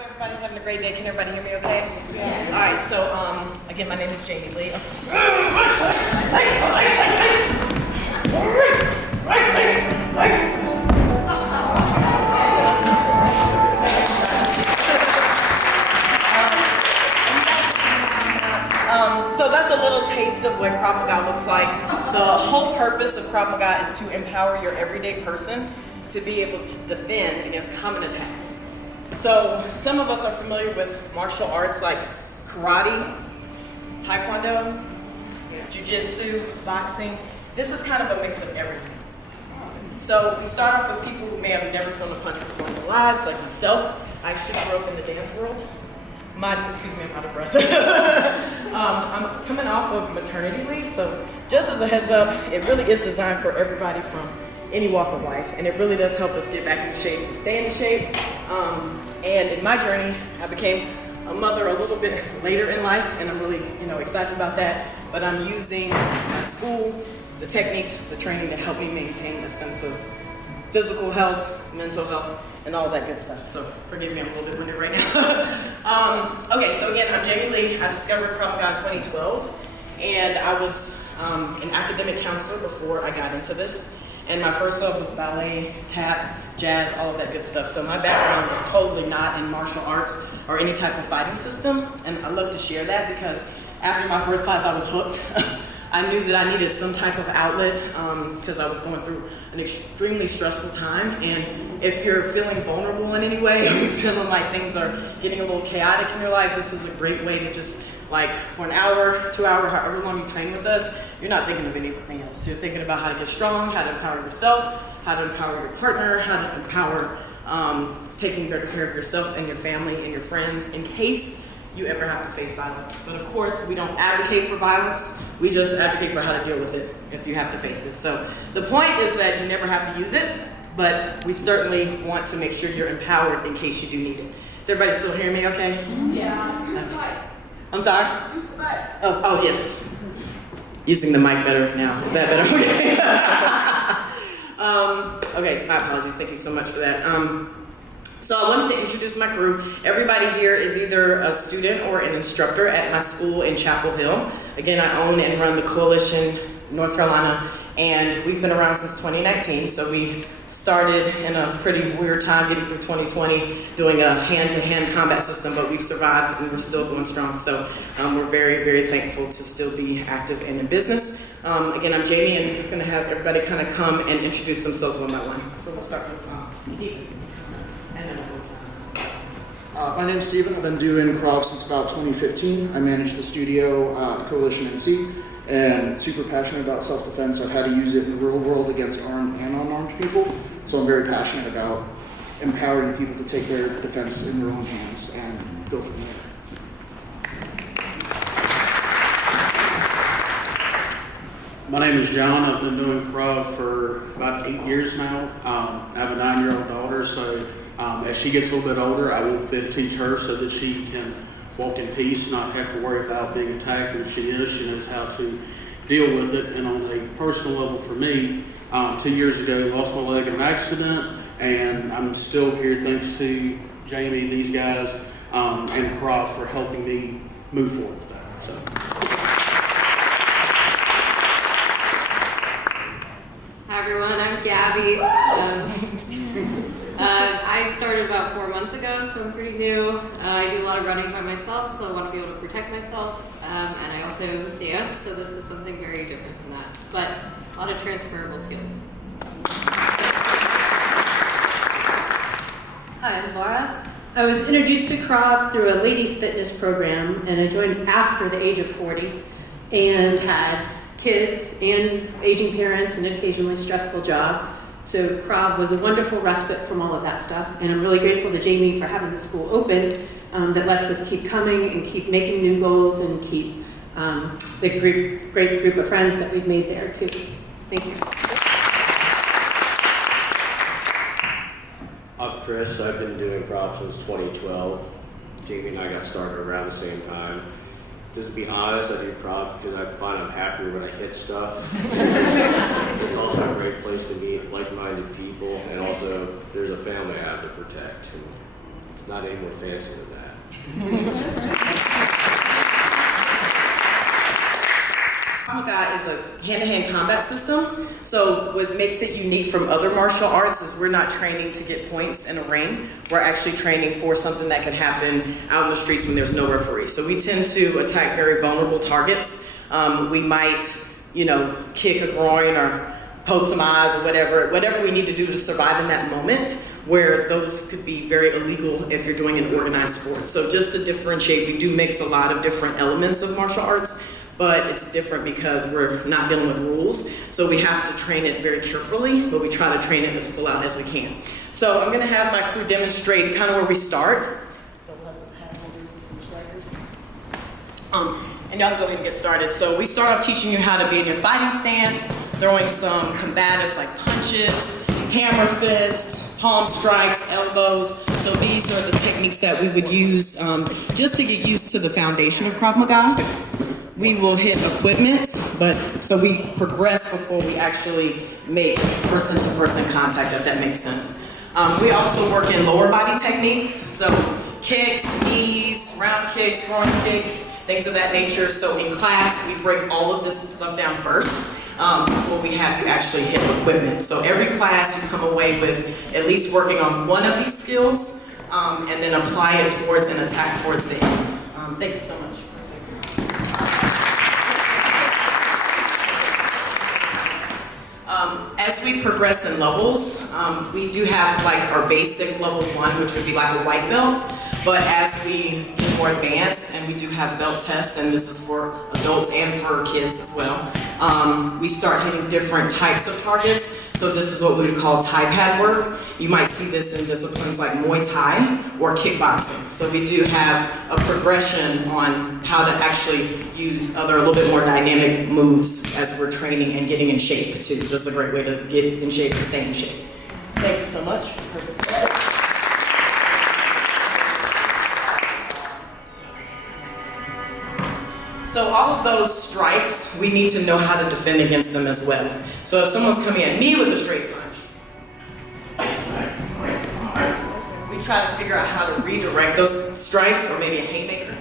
Hope everybody's having a great day. Can everybody hear me okay? Yes. All right, so again, my name is Jaimie Lee. So that's a little taste of what Krav Maga looks like. The whole purpose of Krav Maga is to empower your everyday person to be able to defend against common attacks. So some of us are familiar with martial arts like karate, taekwondo, jiu-jitsu, boxing. This is kind of a mix of everything. So we start off with people who may have never thrown a punch before in their lives, like myself. I actually grew up in the dance world. Excuse me, I'm out of breath. I'm coming off of maternity leave, so just as a heads up, it really is designed for everybody from any walk of life, and it really does help us get back in shape to stay in shape. And in my journey, I became a mother a little bit later in life, and I'm really, excited about that. But I'm using my school, the techniques, the training to help me maintain a sense of physical health, mental health, and all that good stuff. So forgive me, I'm a little bit winded right now. Okay, so again, I'm Jaimie Lee. I discovered Krav Maga in 2012, and I was an academic counselor before I got into this. And my first love was ballet, tap, jazz, all of that good stuff. So my background is totally not in martial arts or any type of fighting system. And I love to share that because after my first class, I was hooked. I knew that I needed some type of outlet because I was going through an extremely stressful time. And if you're feeling vulnerable in any way, or you're feeling like things are getting a little chaotic in your life, this is a great way to just, for an hour, 2 hours, however long you train with us, you're not thinking of anything else. You're thinking about how to get strong, how to empower yourself, how to empower your partner, how to empower taking better care of yourself and your family and your friends in case you ever have to face violence. But of course, we don't advocate for violence. We just advocate for how to deal with it if you have to face it. So the point is that you never have to use it, but we certainly want to make sure you're empowered in case you do need it. Is everybody still hearing me okay? Yeah. I'm sorry? Oh, yes. Using the mic better now. Is that better? Okay. Okay, my apologies. Thank you so much for that. So I wanted to introduce my crew. Everybody here is either a student or an instructor at my school in Chapel Hill. Again, I own and run the Coalition North Carolina, and we've been around since 2019. So we started in a pretty weird time getting through 2020 doing a hand-to-hand combat system, but we've survived and we're still going strong. So we're very, very thankful to still be active and in business. Again, I'm Jaimie, and I'm just gonna have everybody kind of come and introduce themselves one by one. So we'll start with Steve. My name's Steven. I've been doing Krav since about 2015. I manage the studio at Coalition NC, and super passionate about self-defense. I've had to use it in the real world against armed and unarmed people, so I'm very passionate about empowering people to take their defense in their own hands and go from there. My name is John. I've been doing Krav for about 8 years now. I have a 9-year-old daughter, so as she gets a little bit older, I will be able to teach her so that she can walk in peace, not have to worry about being attacked. And if she is, she knows how to deal with it. And on a personal level for me, 2 years ago, lost my leg in an accident, and I'm still here thanks to Jaimie, these guys, and Krav for helping me move forward with that. So. Hi everyone, I'm Gabby. I started about 4 months ago, so I'm pretty new. I do a lot of running by myself, so I want to be able to protect myself. And I also dance, so this is something very different from that. But a lot of transferable skills. Hi, I'm Laura. I was introduced to Krav through a ladies fitness program, and I joined after the age of 40 and had kids and aging parents and an occasionally stressful job. So Krav was a wonderful respite from all of that stuff, and I'm really grateful to Jaimie for having the school open that lets us keep coming and keep making new goals and keep the great group of friends that we've made there too. Thank you. I'm Chris. I've been doing Krav since 2012. Jaimie and I got started around the same time. Just to be honest, I do Krav because I find I'm happier when I hit stuff. It's also a great place to meet like-minded people, and also there's a family I have to protect. And It's not any more fancy than that. Krav Maga is a hand-to-hand combat system, so what makes it unique from other martial arts is we're not training to get points in a ring. We're actually training for something that can happen out in the streets when there's no referee. So we tend to attack very vulnerable targets. We might, kick a groin or poke some eyes or whatever we need to do to survive in that moment, where those could be very illegal if you're doing an organized sport. So just to differentiate, we do mix a lot of different elements of martial arts, but it's different because we're not dealing with rules. So we have to train it very carefully, but we try to train it as full out as we can. So I'm gonna have my crew demonstrate kind of where we start. So we'll have some pad holders and some strikers. And y'all can go ahead and get started. So we start off teaching you how to be in your fighting stance, throwing some combatives like punches, hammer fists, palm strikes, elbows. So these are the techniques that we would use just to get used to the foundation of Krav Maga. We will hit equipment, so we progress before we actually make person-to-person contact, if that makes sense. We also work in lower body techniques, so kicks, knees, round kicks, groin kicks, things of that nature. So in class, we break all of this stuff down first before we have you actually hit equipment. So every class, you come away with at least working on one of these skills and then apply it towards an attack towards the end. Thank you so much. As we progress in levels, we do have like our basic level 1, which would be like a white belt. But as we get more advanced, and we do have belt tests, and this is for adults and for kids as well, we start hitting different types of targets. So this is what we would call Thai pad work. You might see this in disciplines like Muay Thai or kickboxing. So we do have a progression on how to actually use other a little bit more dynamic moves as we're training and getting in shape too. This is a great way to get in shape and stay in shape. Thank you so much. Perfect. So all of those strikes, we need to know how to defend against them as well. So if someone's coming at me with a straight punch, we try to figure out how to redirect those strikes, or maybe a haymaker.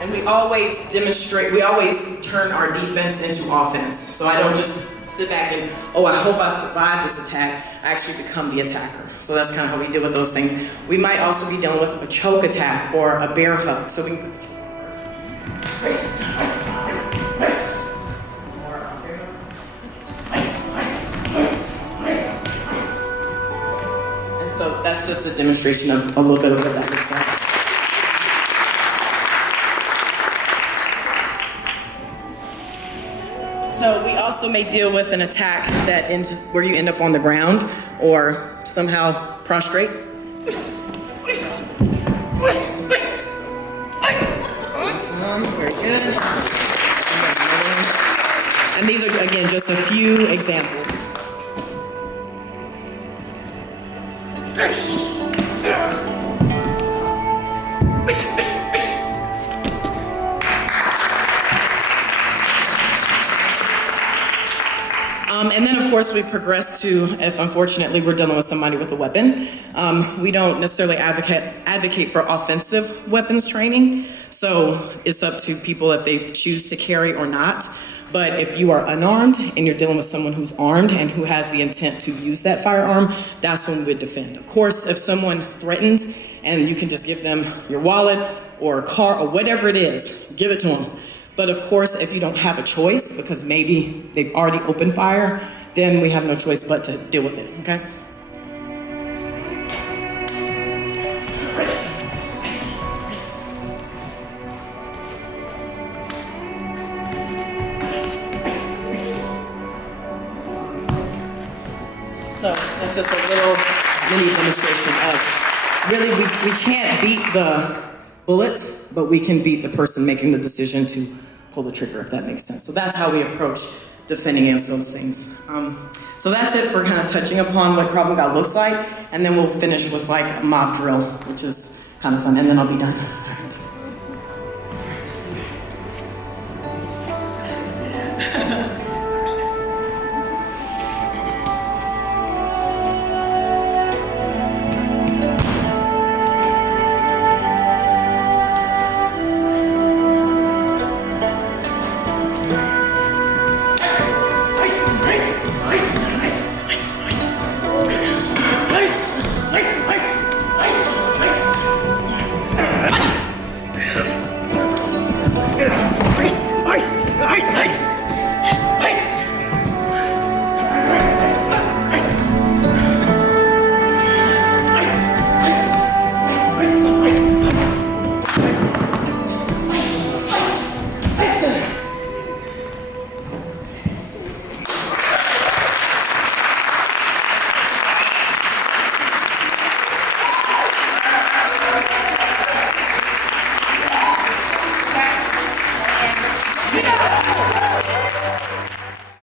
And we always turn our defense into offense. So I don't just sit back and, I hope I survive this attack. I actually become the attacker. So that's kind of how we deal with those things. We might also be dealing with a choke attack or a bear hug. So we can put the choke first. And so that's just a demonstration of a little bit of what that looks like. So we also may deal with an attack that ends where you end up on the ground or somehow prostrate. Awesome, very good. And these are, again, just a few examples. And then, of course, we progress to, if unfortunately we're dealing with somebody with a weapon. We don't necessarily advocate for offensive weapons training, so it's up to people if they choose to carry or not. But if you are unarmed and you're dealing with someone who's armed and who has the intent to use that firearm, that's when we would defend. Of course, if someone threatens and you can just give them your wallet or a car or whatever it is, give it to them. But of course, if you don't have a choice, because maybe they've already opened fire, then we have no choice but to deal with it, okay? So that's just a little mini demonstration of, really, we can't beat the bullet, but we can beat the person making the decision to pull the trigger, if that makes sense. So that's how we approach defending against those things. So that's it for kind of touching upon what Krav Maga looks like, and then we'll finish with like a mob drill, which is kind of fun, and then I'll be done.